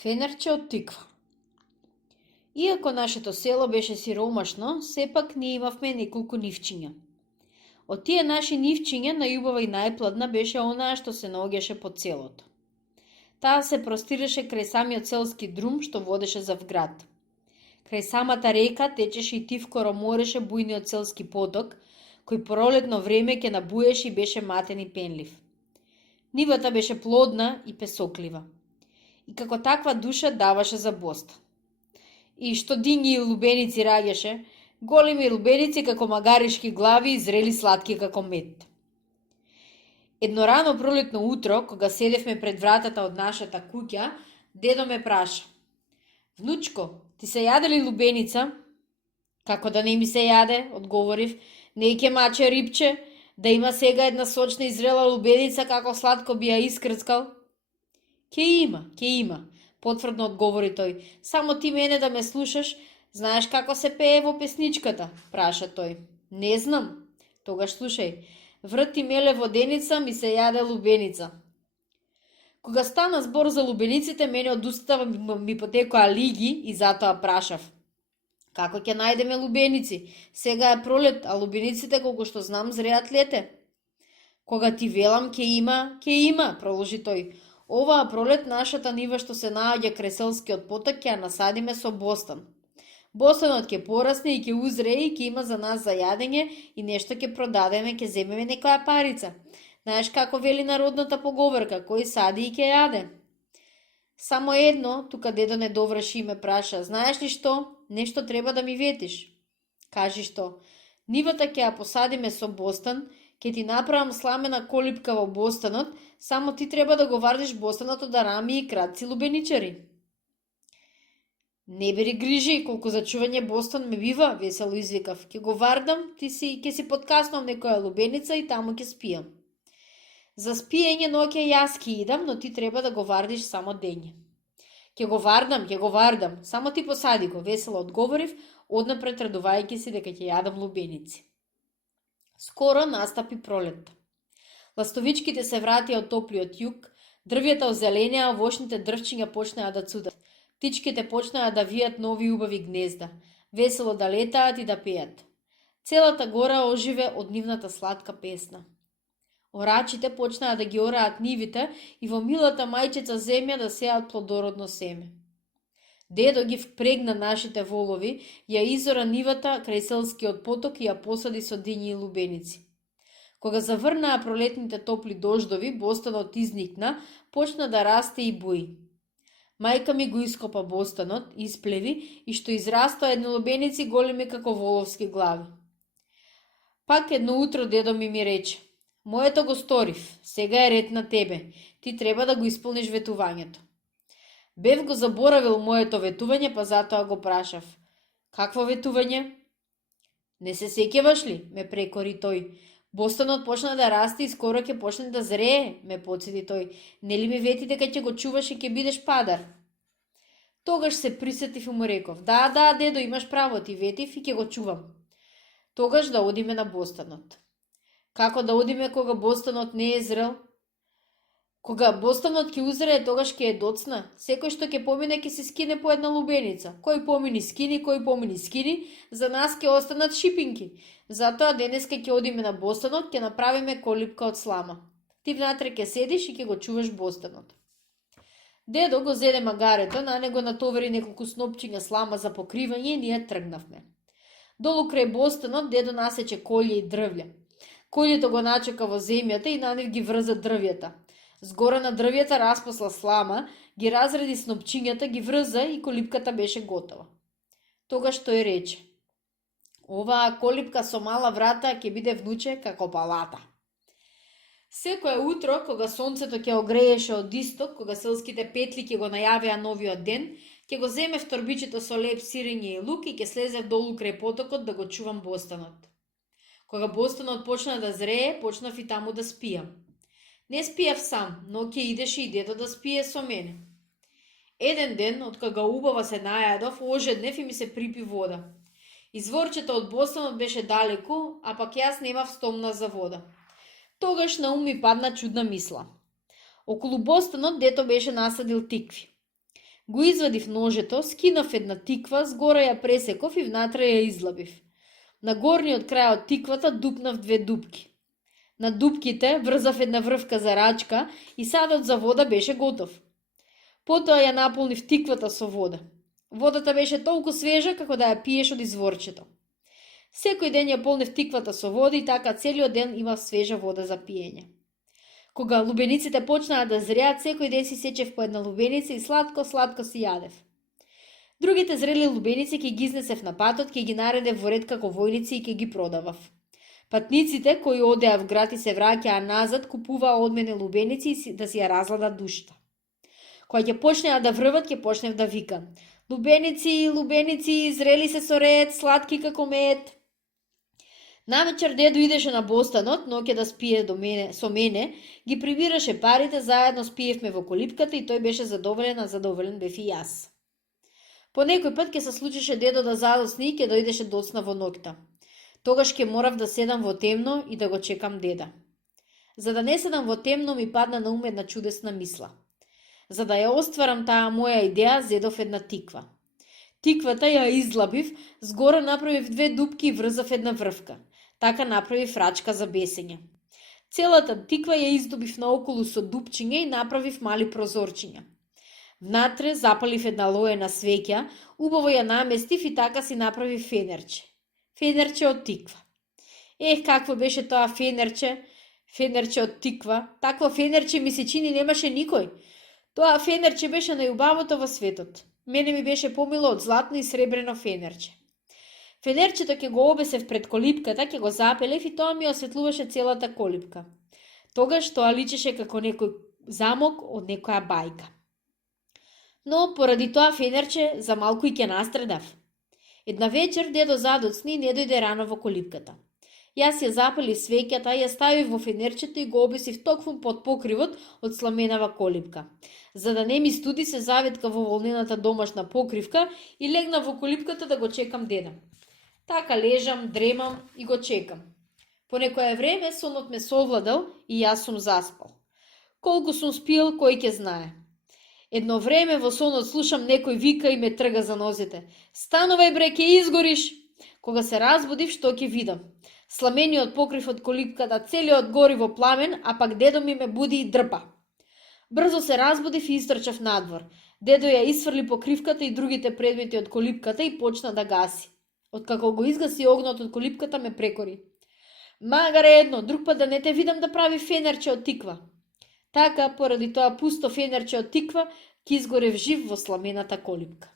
Фенерче од тиква. Иако нашето село беше сиромашно, сепак ние имавме неколку нивчиња. Од тие наши нивчиња најубава и најпладна беше онаа што се наоѓаше по селото. Таа се простираше крај самиот селски друм што водеше за вград. Крај самата река течеше и тивкоро мореше бујниот селски поток, кој пролетно време ќе набуеше и беше матен и пенлив. Нивата беше плодна и песоклива. И како таква душа даваше за Бостон. И што дињи и лубеници раѓаше, големи лубеници како магаришки глави и зрели сладки како мед. Едно рано пролетно утро, кога седевме пред вратата од нашата куќа, дедо ме праша: "Внучко, ти се јаде ли лубеница?" "Како да не ми се јаде," одговорив, "не ќе маче рипче, да има сега една сочна и зрела лубеница, како сладко би ја искрцкал." Ке има, потврдно одговори тој. "Само ти мене да ме слушаш, знаеш како се пее во песничката?" праша тој. "Не знам." "Тогаш слушај. Врти меле воденица, ми се јаде лубеница." Кога стана збор за лубениците, мене од устата ми потекоа лиги и затоа прашав: "Како ќе најдеме лубеници? Сега е пролет, а лубениците, колку што знам, зреат лете." "Кога ти велам ќе има," проложи тој. "Оваа пролет нашата нива што се наоѓа крај селскиот поток ќе ја насадиме со бостан. Бостанот ќе порасне и ќе узрее и ќе има за нас за јадење и нешто ќе продадеме, ќе земеме некоја парица. Знаеш како вели народната поговорка, кој сади и ќе јаде." "Само едно," тука дедо не доврши и ме праша: "Знаеш ли што? Нешто треба да ми ветиш." "Кажи што?" "Нивата ќе ја посадиме со бостан, ќе ти направам сламена колипка во бостанот, само ти треба да го вардиш бостанот од арами и кратци лубеничари." "Не бери грижи, колку за чување бостан ме бива," весело извикав. "Ќе го вардам, ќе си подкаснам некоја лубеница и таму ќе спијам." "За спиење ноќе јас ќе идам, но ти треба да го вардиш само дење." Ќе го вардам, само ти посади го," весело одговорив, однапред радувајќи се дека ќе јадам лубеници. Скоро настапи пролет. Ластовичките се вратија од топлиот југ, дрвјата озеленеа, вошните дрвчиња почнаа да цудат. Птичките почнаа да вијат нови убави гнезда, весело да летаат и да пеат. Целата гора оживе од нивната сладка песна. Орачите почнаа да ги ораат нивите и во милата мајчица земја да сеат плодородно семе. Дедо ги впрегна нашите волови, ја изора нивата крај селскиот поток и ја посади со дињи и лубеници. Кога заврнаа пролетните топли дождови, бостанот изникна, почна да расте и буи. Мајка ми го ископа бостанот, исплеви и што израстоа едни лубеници големи како воловски глави. Пак едно утро дедо ми рече: "Моето го сторив, сега е ред на тебе, ти треба да го исполниш ветувањето." Бев го заборавил моето ветување, па затоа го прашав: "Какво ветување?" "Не се сеќаваш ли?" ме прекори тој. "Бостанот почна да расте и скоро ќе почне да зрее," ме потсети тој. "Нели ми вети дека ќе го чуваш и ќе бидеш падар?" Тогаш се присетив и му реков: Да, дедо, имаш право, ти ветив и ќе го чувам." "Тогаш да одиме на бостанот." "Како да одиме кога бостанот не е зрел?" "Кога бостанот ќе узрее, тогаш ќе е доцна. Секој што ќе помине ќе се скине по една лубеница. Кој помини скини, за нас ќе останат шипинки. Затоа денеска ќе одиме на бостанот, ќе направиме колипка од слама. Ти внатре ќе седиш и ќе го чуваш бостанот." Дедо го зеде магарето, на него натовари неколку снопчиња слама за покривање и ние тргнавме. Долу крај бостанот дедо насече коље и дрвја. Кољето го начека во земјата и на нив ги врза дрвјата. Згоре на дрвјата распосла слама, ги разреди снопчињата, ги врза и колипката беше готова. Тогаш тој рече: "Оваа колипка со мала врата ќе биде, внуче, како палата." Секое утро, кога сонцето ќе огрееше од исток, кога селските петли ќе го најавеа новиот ден, ќе го земев торбичето со леп, сирење и лук и ќе слезев долу крај потокот да го чувам бостанот. Кога бостанот почна да зрее, почнав и таму да спијам. Не спијав сам, но ќе идеше и дедо да спие со мене. Еден ден, од кога убава се најадов, ожеднев и ми се припи вода. Изворчето од бостанот беше далеку, а пак јас немав стомна за вода. Тогаш на ум ми падна чудна мисла. Околу бостанот дето беше насадил тикви. Го извадив ножето, скинав една тиква, згора ја пресеков и внатре ја излабив. На горниот крај од тиквата дупнав 2 дупки. На дупките врзав една врвка за рачка и садот за вода беше готов. Потоа ја наполнив тиквата со вода. Водата беше толку свежа како да ја пиеш од изворчето. Секој ден ја полнев тиквата со вода и така целиот ден имав свежа вода за пиење. Кога лубениците почнаа да зреат, секој ден си сечев по една лубеница и сладко си јадев. Другите зрели лубеници ќе ги изнесев на патот, ќе ги наредев во ред како војници и ќе ги продавав. Патниците кои одеа в град и се враќаа назад, купуваа од мене лубеници да си ја разладат душата. Кога ќе почнеа да врват, ќе почнев да викам: лубеници, лубеници, зрели се со ред, сладки како мед. Навечер дедо идеше на бостанот, но ќе да спие со мене, ги прибираше парите, заедно спиевме во колипката и тој беше задоволен, а задоволен бев и јас. По некој пат ќе се случише дедо да задосни и ќе дојдеше доцна во ноќта. Тогаш ќе морав да седам во темно и да го чекам деда. За да не седам во темно ми падна на ум една чудесна мисла. За да ја остварам таа моја идеја, зедов една тиква. Тиквата ја излабив, згора направив 2 дупки и врзав една врвка. Така направив рачка за бесење. Целата тиква ја издобив наоколу со дупчиња и направив мали прозорчиња. Внатре запалив една лоена свеќа, убаво ја наместив и така си направив фенерче. Фенерче од тиква. Какво беше тоа фенерче? Фенерче од тиква. Такво фенерче ми се чини немаше никој. Тоа фенерче беше најубавото во светот. Мене ми беше помило од златно и сребрено фенерче. Фенерчето ќе го обесев пред колипката, ќе го запелев и тоа ми осветлуваше целата колипка. Тогаш тоа личеше како некој замок од некоја бајка. Но поради тоа фенерче за малку и ќе настрадав. Една вечер дедо задоцни и не дојде рано во колипката. Јас ја запалив свеќата, ја ставив во фенерчето и го обесив токму под покривот од сламенава колипка. За да не ми студи, се заветка во волнената домашна покривка и легнав во колипката да го чекам деда. Така лежам, дремам и го чекам. По некое време сонот ме совладал и јас сум заспал. Колку сум спил, кој ќе знае. Едно време во сонот слушам некој вика и ме трга за нозете. Станувај бре, ќе изгориш! Кога се разбудив, што ќе видам? Сламениот покрив од колипката целиот гори во пламен, а пак дедо ми ме буди и дрпа. Брзо се разбудив и истрчав надвор. Дедо ја исфрли покривката и другите предмети од колипката и почна да гаси. Откако го изгаси огнот од колипката ме прекори. Магаре едно, друг пат да не те видам да прави фенерче од тиква. Така, поради тоа пусто фенерче од тиква, ќе изгорев жив во сламената колипка.